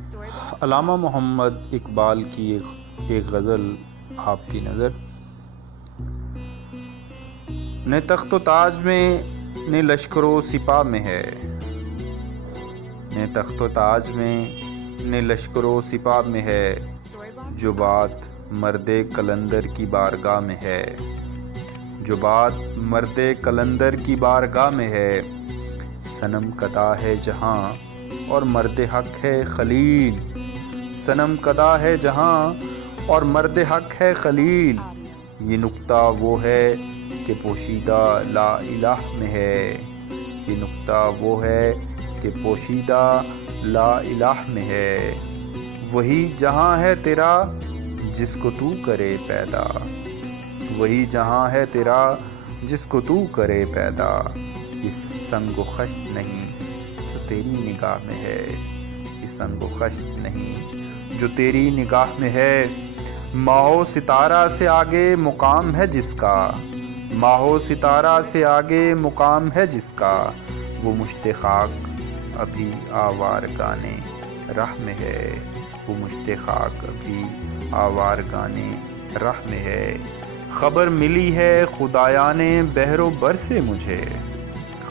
علامہ محمد اقبال کی ایک غزل آپ کی نظر۔ نہ تخت و تاج میں نہ لشکر و سپاہ میں ہے، نہ تخت و تاج میں نہ لشکر و سپاہ میں ہے، جو بات مرد قلندر کی بارگاہ میں ہے، جو بات مرد قلندر کی بارگاہ میں ہے۔ صنم کدا ہے جہاں اور مرد حق ہے خلیل، صنم کدا ہے جہاں اور مرد حق ہے خلیل، یہ نکتہ وہ ہے کہ پوشیدہ لا الہ میں ہے، یہ نکتہ وہ ہے کہ پوشیدہ لا الہ میں ہے۔ وہی جہاں ہے تیرا جس کو تو کرے پیدا، وہی جہاں ہے تیرا جس کو تو کرے پیدا، اس سنگ و خشت نہیں جو تیری نگاہ میں ہے، یہ سنگ و خشت نہیں جو تیری نگاہ میں ہے۔ ماہ و ستارہ سے آگے مقام ہے جس کا، ماہ و ستارہ سے آگے مقام ہے جس کا، وہ مشت خاک ابھی آوارگانے راہ میں ہے، وہ مشت خاک ابھی آوارگانے راہ میں ہے۔ خبر ملی ہے خدایان بحر و بر سے مجھے،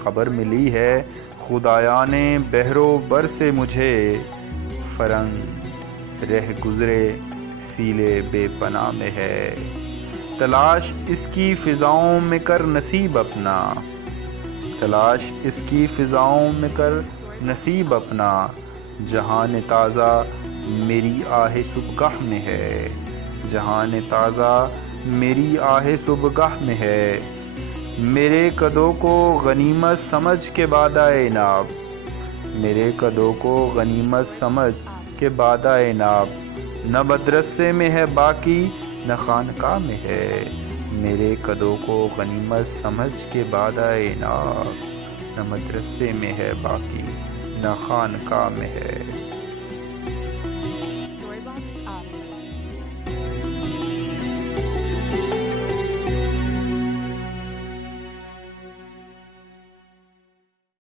خبر ملی ہے خدایان بحر و بر سے مجھے، فرنگ رہ گزرے سیلے بے پناہ میں ہے۔ تلاش اس کی فضاؤں میں کر نصیب اپنا، تلاش اس کی فضاؤں میں کر نصیب اپنا، جہان تازہ میری آہ صبحگاہ میں ہے، جہان تازہ میری آہ صبحگاہ میں ہے۔ میرے قدوں کو غنیمت سمجھ کے بادہ عناب، میرے قدوں کو غنیمت سمجھ کے بادہ عناب، نہ مدرسے میں ہے باقی نہ خانقاہ میں ہے، میرے قدوں کو غنیمت سمجھ کے بادہ عناب، نہ مدرسے میں ہے باقی نہ خانقاہ میں ہے۔